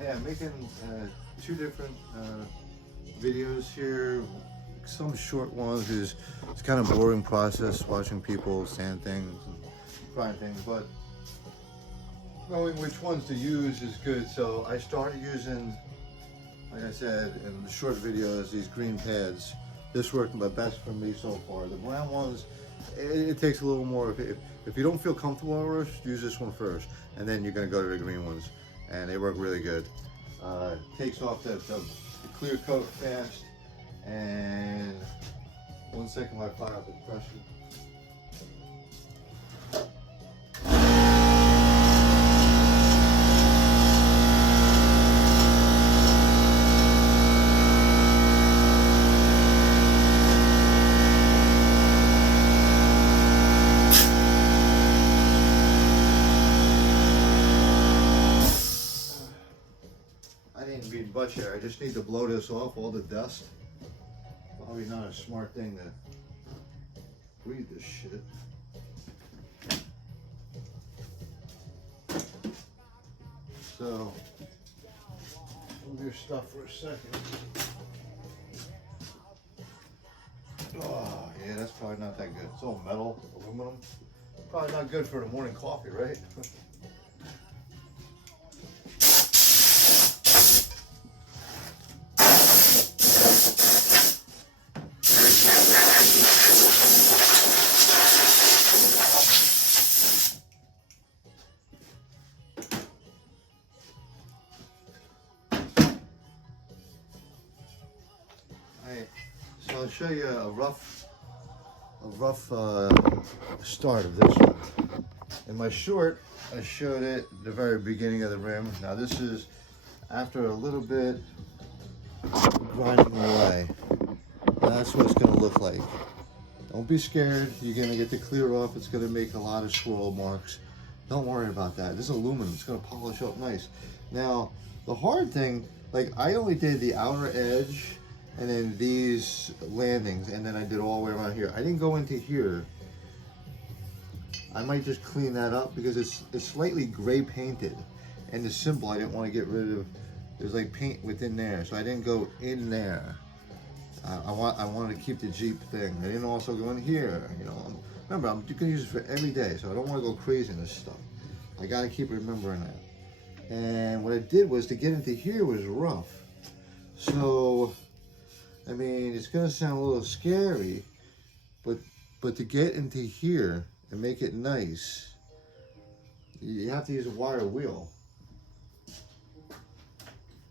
Yeah, I'm making two different videos here. Some short ones is it's kind of boring process watching people sand things and grind things, but knowing which ones to use is good. So I started using, like I said in the short videos, these green pads. This worked the best for me so far. The brown ones, it takes a little more. If you don't feel comfortable first, use this one first, and then you're gonna go to the green ones, and they work really good. Takes off the clear coat fast, and 1 second while I fire up the pressure. I didn't read much here. I just need to blow this off, all the dust. Probably not a smart thing to breathe this shit. So, move your stuff for a second. Oh, yeah, that's probably not that good. It's all metal, aluminum. Probably not good for the morning coffee, right? So I'll show you a rough start of this one. In my short, I showed it at the very beginning of the rim. Now this is after a little bit grinding away. That's what it's going to look like. Don't be scared. You're going to get the clear off. It's going to make a lot of swirl marks. Don't worry about that. This is aluminum. It's going to polish up nice. Now, the hard thing, like I only did the outer edge and then these landings, and then I did all the way around here. I didn't go into here. I might just clean that up because it's slightly gray painted, and the symbol I didn't want to get rid of. There's like paint within there, so I didn't go in there. I wanted to keep the Jeep thing. I didn't also go in here. You know, remember I'm gonna use it for every day, so I don't want to go crazy in this stuff. I gotta keep remembering that. And what I did was to get into here was rough. So I mean, it's gonna sound a little scary, but to get into here and make it nice, you have to use a wire wheel.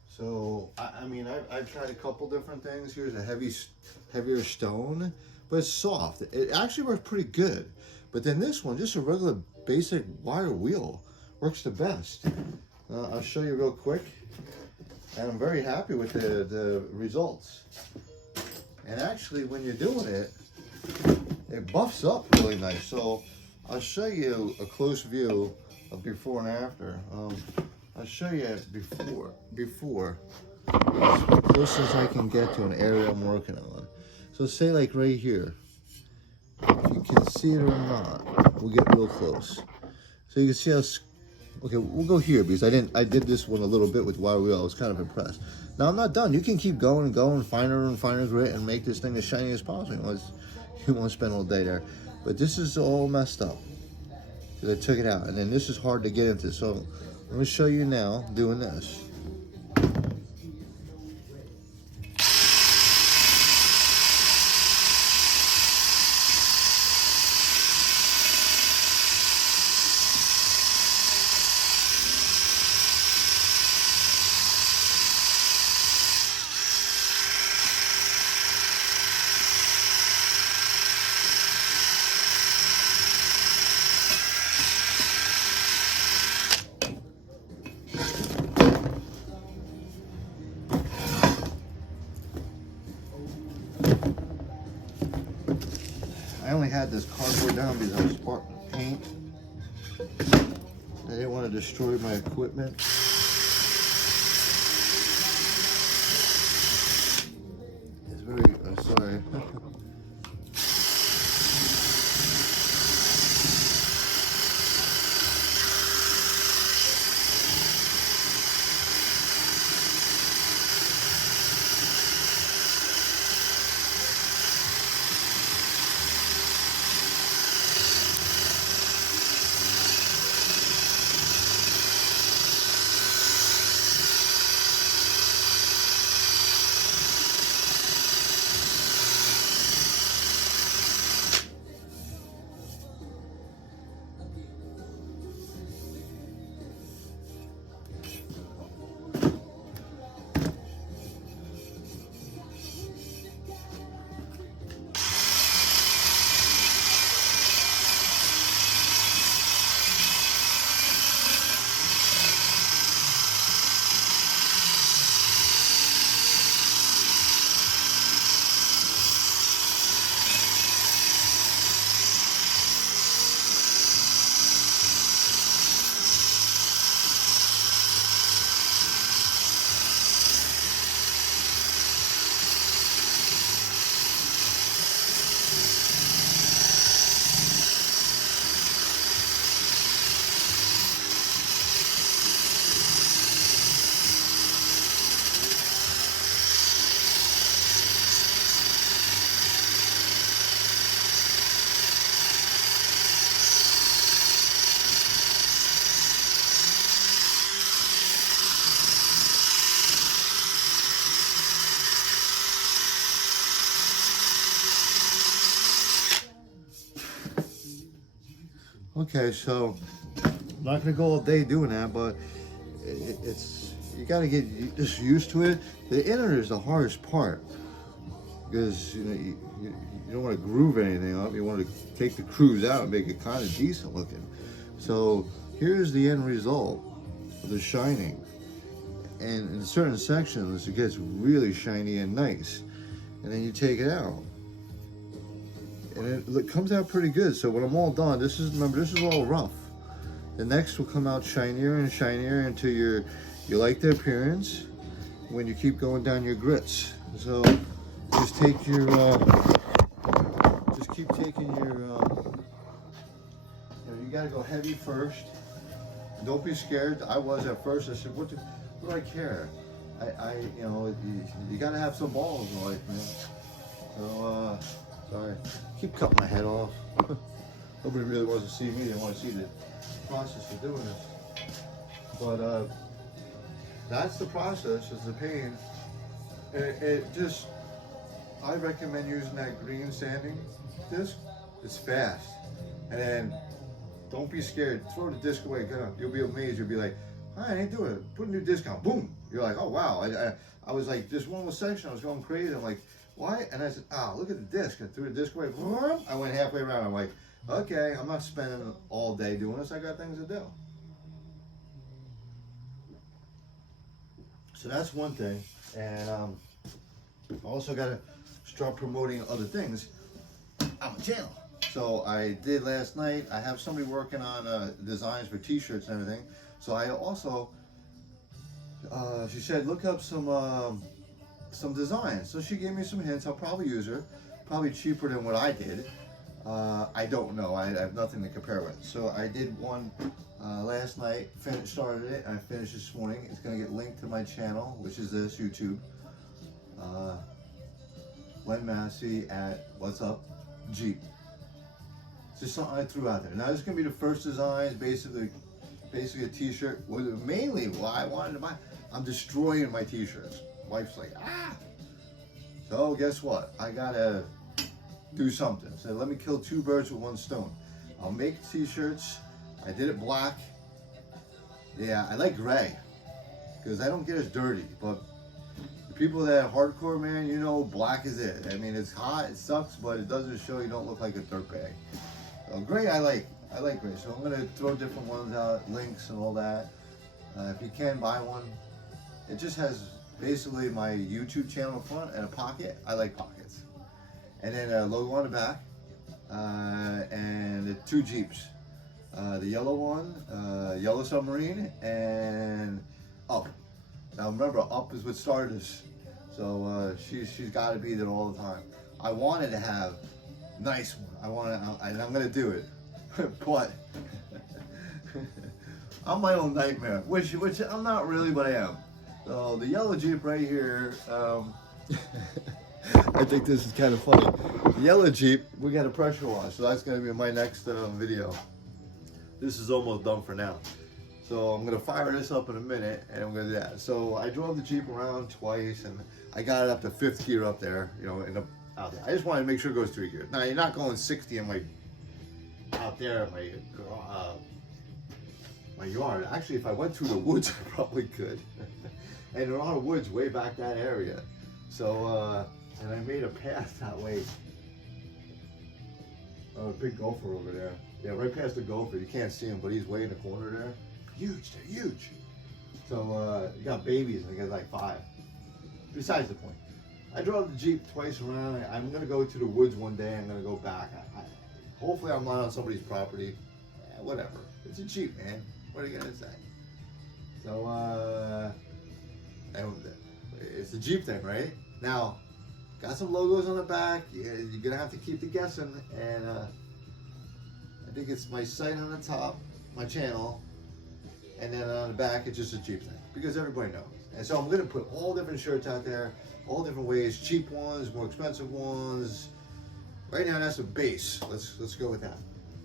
So I mean, I've tried a couple different things. Here's a heavier stone, but it's soft. It actually works pretty good. But then this one, just a regular basic wire wheel, works the best. I'll show you real quick. And I'm very happy with the results. And actually, when you're doing it, it buffs up really nice. So I'll show you a close view of before and after. I'll show you before, as close as I can get to an area I'm working on. So say like right here. If you can see it or not, we'll get real close. So you can see how. Okay, we'll go here because I did this one a little bit with wire wheel. I was kind of impressed. Now I'm not done. You can keep going and going, finer and finer grit, and make this thing as shiny as possible. You won't spend all day there. But this is all messed up because I took it out, and then this is hard to get into. So I'm going to show you now doing this. I only had this cardboard down because I was sparking paint. I didn't want to destroy my equipment. It's very, sorry. Okay, so I'm not gonna go all day doing that, but it's you gotta get just used to it. The inner is the hardest part because you don't want to groove anything up. You want to take the grooves out and make it kind of decent looking. So here's the end result of the shining. And in certain sections, it gets really shiny and nice. And then you take it out. And it comes out pretty good. So when I'm all done, remember, this is all rough. The next will come out shinier and shinier until you like the appearance when you keep going down your grits. So just take your, just keep taking your, you gotta go heavy first. Don't be scared. I was at first. I said, what do I care? You gotta have some balls in life, man. So, sorry. Keep cutting my head off. Nobody really wants to see me. They want to see the process of doing this. But, that's the process, is the pain. I recommend using that green sanding disc. It's fast. And then, don't be scared. Throw the disc away. You'll be amazed. You'll be like, I ain't doing it. Put a new disc on. Boom. You're like, oh wow. I was like, this one section, I was going crazy. I'm like, why? And I said, look at the disc. I threw the disc away. I went halfway around. I'm like, okay, I'm not spending all day doing this. I got things to do. So that's one thing. And I also got to start promoting other things on my channel. So I did last night. I have somebody working on designs for t-shirts and everything. So I also, she said, look up some designs. So she gave me some hints. I'll probably use her. Probably cheaper than what I did. I don't know. I have nothing to compare with. So I did one last night. Started it. And I finished this morning. It's going to get linked to my channel, which is this YouTube. Lenmasi Whatsupjeep. Just something I threw out there. Now this is gonna be the first designs, basically a t-shirt. Mainly why I wanted to buy. I'm destroying my t-shirts. Wife's like, So guess what? I gotta do something. So let me kill two birds with one stone. I'll make t-shirts. I did it black. Yeah, I like gray because I don't get as dirty. But the people that are hardcore, man, black is it. I mean, it's hot, it sucks, but it doesn't show you don't look like a dirtbag. Gray, I like gray, so I'm gonna throw different ones out, links and all that. If you can buy one, it just has basically my YouTube channel in front and a pocket. I like pockets, and then a logo on the back, and the two Jeeps, the yellow one, yellow submarine, and Up. Now remember, Up is what started this, so she's got to be there all the time. I wanted to have nice one. And I'm gonna do it, but I'm my own nightmare, which I'm not really, but I am. So the yellow Jeep right here, I think this is kind of funny. The yellow Jeep, we got a pressure wash, so that's gonna be my next video. This is almost done for now. So I'm gonna fire this up in a minute, and I'm gonna do that. So I drove the Jeep around twice, and I got it up to 5th gear up there, out there. I just wanted to make sure it goes 3 gears. Now you're not going 60 in out there in my yard. Actually, if I went through the woods, I probably could. And there are a lot of woods way back that area. So and I made a path that way. Oh, a big gopher over there. Yeah, right past the gopher. You can't see him, but he's way in the corner there. Huge, they're huge. So you got babies, and I got like 5. Besides the point. I drove the Jeep twice around. I'm gonna go to the woods one day. I'm gonna go back. Hopefully I'm not on somebody's property. Whatever. It's a Jeep, man. What are you gonna say? So, it's the Jeep thing, right? Now, got some logos on the back. You're gonna have to keep the guessing. And I think it's my site on the top, my channel, and then on the back it's just a Jeep thing because everybody knows. And so I'm gonna put all different shirts out there, all different ways, cheap ones, more expensive ones. Right now that's a base. Let's go with that.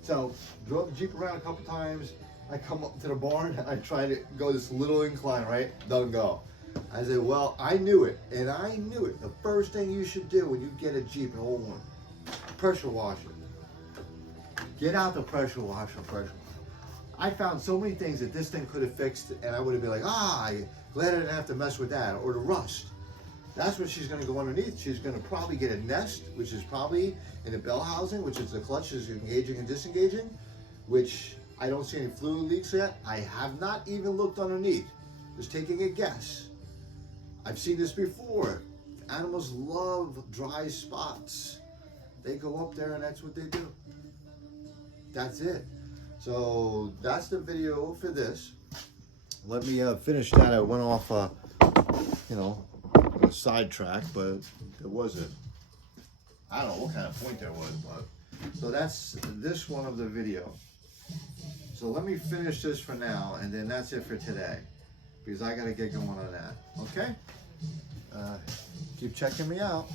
So drove the Jeep around a couple times. I come up to the barn and I try to go this little incline, right? Doesn't go. I said, well, I knew it, and I knew it. The first thing you should do when you get a Jeep, an old one, pressure wash it. Get out the pressure washer, I found so many things that this thing could have fixed, and I would have been like, glad I didn't have to mess with that, or the rust. That's what she's gonna go underneath. She's gonna probably get a nest, which is probably in the bell housing, which is the clutch is engaging and disengaging, which I don't see any fluid leaks yet. I have not even looked underneath, just taking a guess. I've seen this before. Animals love dry spots. They go up there and that's what they do. That's it. So that's the video for this. Let me finish that. I went off, you know, a sidetrack, but there was I don't know what kind of point there was, but so that's this one of the video. So let me finish this for now, and then that's it for today, because I got to get going on that. Okay? Keep checking me out.